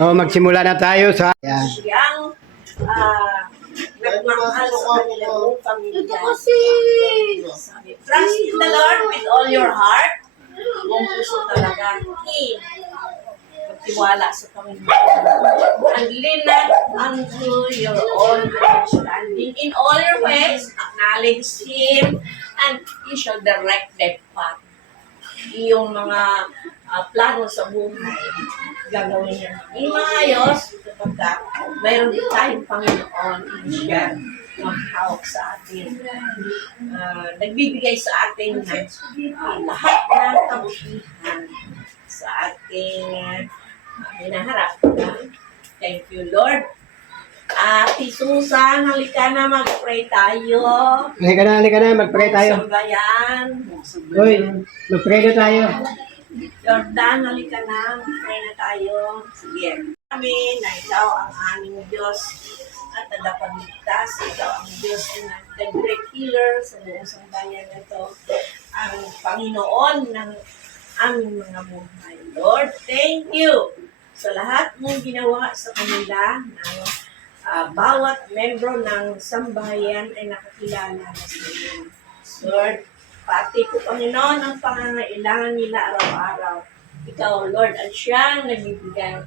Magsimula na tayo sa... Yan. Siyang nagmahal sa kanilang pamilya. Sabi, trust in the Lord with all your heart. Buong puso talaga. Magtiwala sa Panginoon. And lean not unto your own understanding. In all your ways, acknowledge Him, and He shall direct their path. Iyong mga plano sa buhay, gagawin niya maging maayos kapag mayroon din tayong Panginoon, siya maghawak sa atin. Nagbibigay sa atin ng lahat ng kabutihan sa ating hinaharap. Thank you, Lord. Ate Susan, halika na, mag-pray tayo. Halika na, mag-pray tayo. Sambayan. Uy, mag-pray na tayo. Jordan, halika na, mag-pray na tayo. Sige. Amin na ikaw ang aming Diyos at tagapagligtas. Ikaw ang Diyos na the great healer sa buong sambayan na ito. Ang Panginoon ng aming mga buhay. Lord, thank you sa lahat mong ginawa sa kanila ng bawat membro ng sambahayan ay nakakilala na sa iyo. Lord, pati po Panginoon ang pangangailangan nila araw-araw. Ikaw, Lord, at siyang nagbibigay.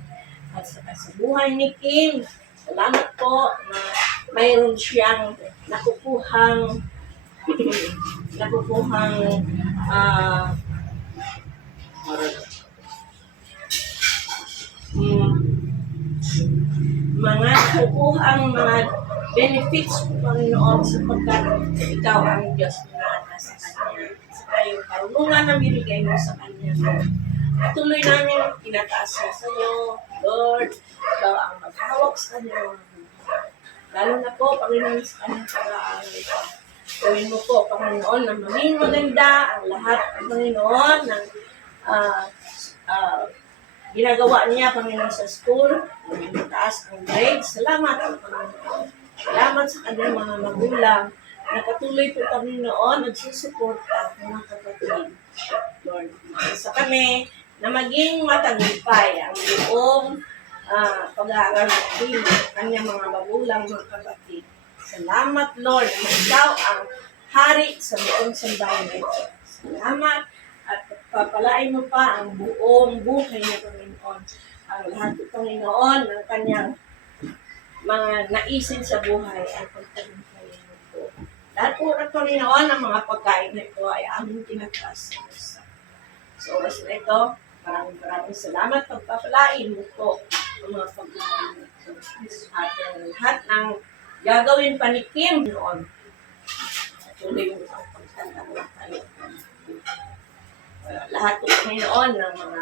At sa buhay ni Kim, salamat po na mayroon siyang nakukuhang mga benefits po Panginoon sapagkat ikaw ang Diyos na nasa Kanya. Sa yung karunungan na binigay mo sa Kanya. Patuloy namin tinataas sa iyo, Lord. Ikaw ang maghawak sa Kanya. Lalo na po, Panginoon, sa Kanyang pag-aaral. Gawin mo po, Panginoon, na maging maganda ang lahat, Panginoon, ng ginagawa niya, Panginoon, sa school, maging mataas ang grades. Salamat, Panginoon. Salamat sa kanyang mga magulang na patuloy po, Panginoon, nagsusuporta ng mga kapatid. Lord, sa kami na maging matagumpay ang buong pag-aaral ng kanyang mga magulang, mga kapatid. Salamat, Lord, na ikaw ang hari sa buong sambayan ito. Salamat. At papalain mo pa ang buong buhay ng Panginoon. Ang lahat ng Panginoon, ng kanyang mga naisin sa buhay ay pagtagumpayan mo po. Lahat po ng Panginoon, ang mga pagkain na ito ay aming tinataas sa oras na ito. Maraming salamat. Pagpapalain mo po ang mga pagkain na ito. At lahat ng gagawin pa ni Kim noon. Tuloy mo ang pagtagumpayan. Lahat po Panginoon ng mga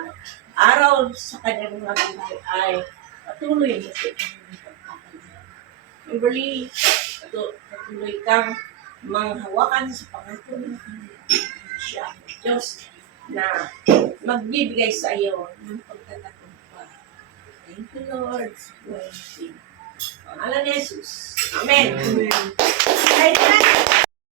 araw sa kanyang mga buhay ay patuloy mo po ang pagpapalala. Kimberly, patuloy kang manghawakan sa pangatuloy ng siya. Diyos na magbibigay sa iyo ng pagtatagumpay. Thank you, Lord. Pangalan ni Jesus. Amen. Amen.